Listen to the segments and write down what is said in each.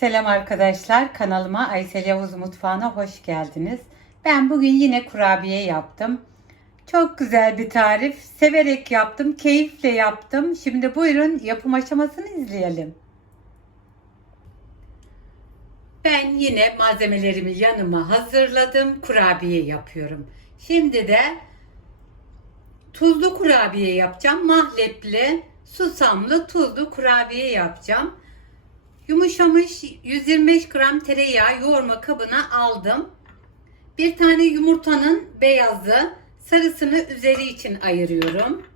Selam arkadaşlar. Kanalıma Aysel Yavuz Mutfağı'na hoş geldiniz. Ben bugün yine kurabiye yaptım. Çok güzel bir tarif. Severek yaptım, keyifle yaptım. Şimdi buyurun yapım aşamasını izleyelim. Ben yine malzemelerimi yanıma hazırladım. Kurabiye yapıyorum. Şimdi de tuzlu kurabiye yapacağım. Mahlepli, susamlı, tuzlu kurabiye yapacağım. Yumuşamış 125 gram tereyağı yoğurma kabına aldım. Bir tane yumurtanın beyazı, sarısını üzeri için ayırıyorum.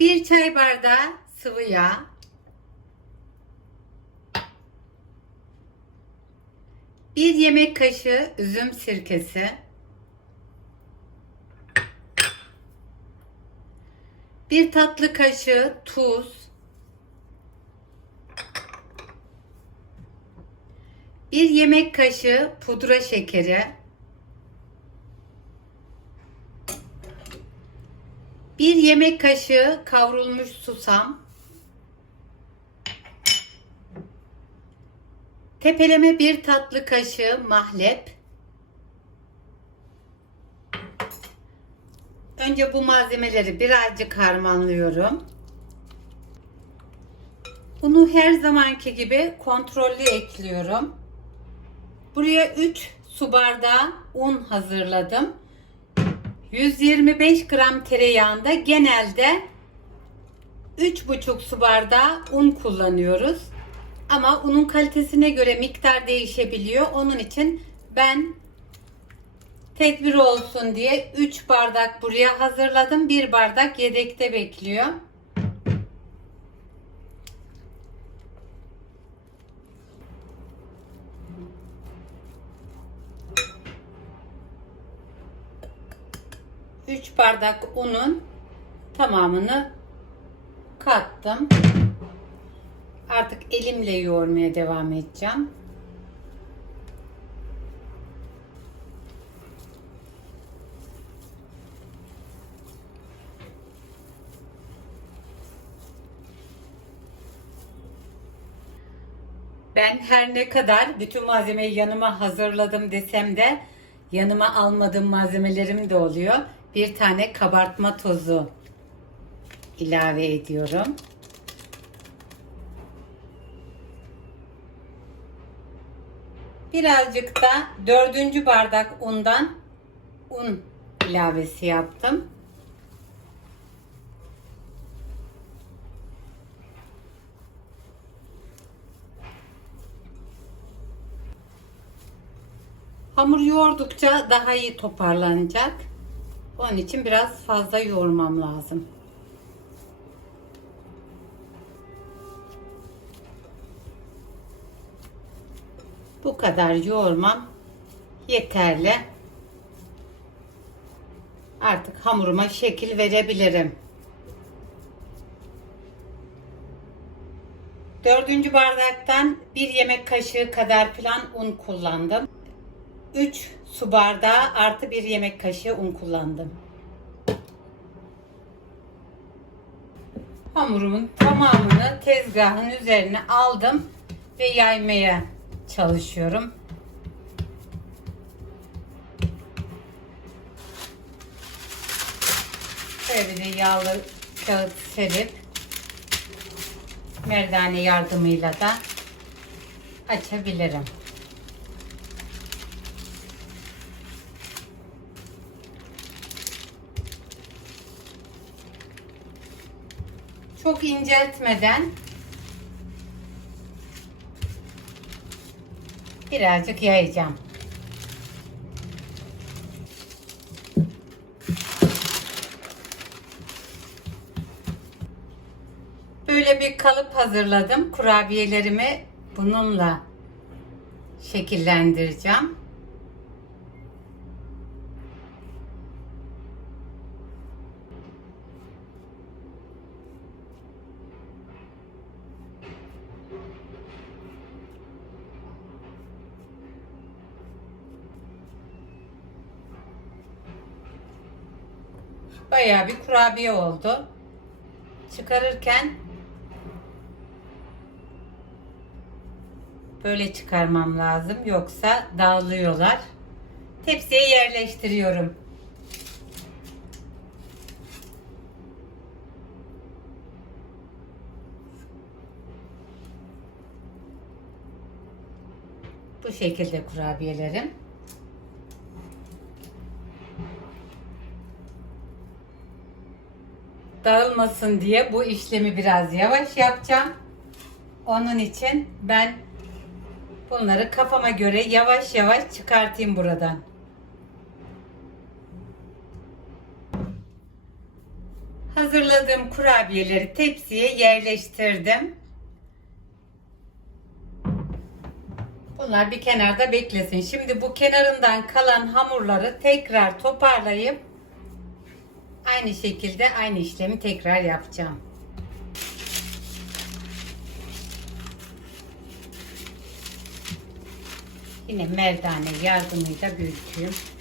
Bir çay bardağı sıvı yağ. Bir yemek kaşığı üzüm sirkesi. Bir tatlı kaşığı tuz. Bir yemek kaşığı pudra şekeri. Bir yemek kaşığı kavrulmuş susam. Tepeleme bir tatlı kaşığı mahlep. Önce bu malzemeleri birazcık harmanlıyorum. Bunu her zamanki gibi kontrollü ekliyorum. Buraya 3 su bardağı un hazırladım. 125 gram tereyağında genelde 3,5 su bardağı un kullanıyoruz. Ama unun kalitesine göre miktar değişebiliyor. Onun için ben tedbir olsun diye 3 bardak buraya hazırladım. 1 bardak yedekte bekliyor. Üç bardak unun tamamını kattım. Artık elimle yoğurmaya devam edeceğim. Ben her ne kadar bütün malzemeyi yanıma hazırladım desem de yanıma almadığım malzemelerim de oluyor. Bir tane kabartma tozu ilave ediyorum. Birazcık da dördüncü bardak undan un ilavesi yaptım. Hamur yoğurdukça daha iyi toparlanacak. Onun için biraz fazla yoğurmam lazım. Bu kadar yoğurmam yeterli. Artık hamuruma şekil verebilirim. Dördüncü bardaktan bir yemek kaşığı kadar falan un kullandım. 3 su bardağı artı bir yemek kaşığı un kullandım. Hamurumun tamamını tezgahın üzerine aldım ve yaymaya çalışıyorum. Şöyle de yağlı kağıt serip merdane yardımıyla da açabilirim. Çok inceltmeden birazcık yayacağım. Böyle bir kalıp hazırladım. Kurabiyelerimi bununla şekillendireceğim. Bayağı bir kurabiye oldu. Çıkarırken böyle çıkarmam lazım yoksa dağılıyorlar. Tepsiye yerleştiriyorum. Bu şekilde kurabiyelerim. Dağılmasın diye bu işlemi biraz yavaş yapacağım. Onun için ben bunları kafama göre yavaş yavaş çıkartayım buradan. Hazırladığım kurabiyeleri tepsiye yerleştirdim. Bunlar bir kenarda beklesin. Şimdi bu kenarından kalan hamurları tekrar toparlayıp aynı şekilde aynı işlemi tekrar yapacağım. Yine merdane yardımıyla büyütüyorum.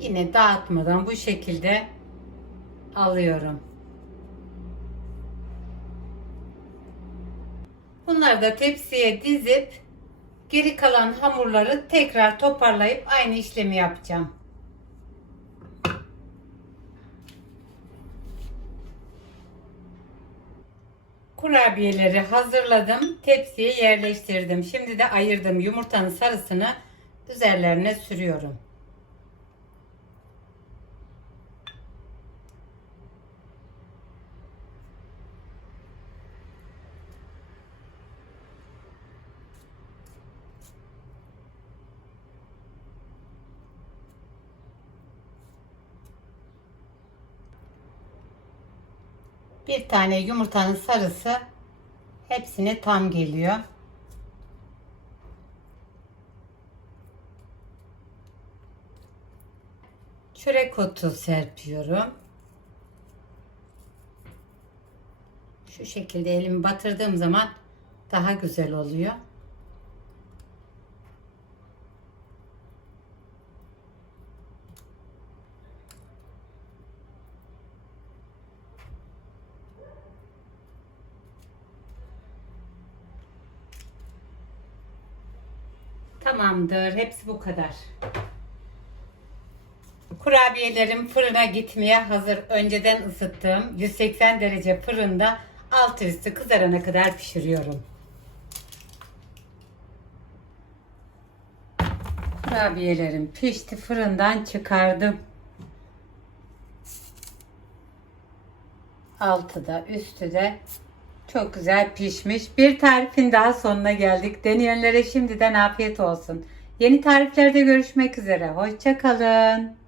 Yine dağıtmadan bu şekilde alıyorum. Bunları da tepsiye dizip geri kalan hamurları tekrar toparlayıp aynı işlemi yapacağım. Kurabiyeleri hazırladım. Tepsiye yerleştirdim. Şimdi de ayırdım yumurtanın sarısını üzerlerine sürüyorum. Bir tane yumurtanın sarısı hepsine tam geliyor. Çörek otu serpiyorum. Şu şekilde elimi batırdığım zaman daha güzel oluyor. Tamamdır. Hepsi bu kadar. Kurabiyelerim fırına gitmeye hazır. Önceden ısıttığım 180 derece fırında alt üstü kızarana kadar pişiriyorum. Kurabiyelerim pişti. Fırından çıkardım. Altı da üstü de çok güzel pişmiş. Bir tarifin daha sonuna geldik. Deneyenlere şimdiden afiyet olsun. Yeni tariflerde görüşmek üzere. Hoşçakalın.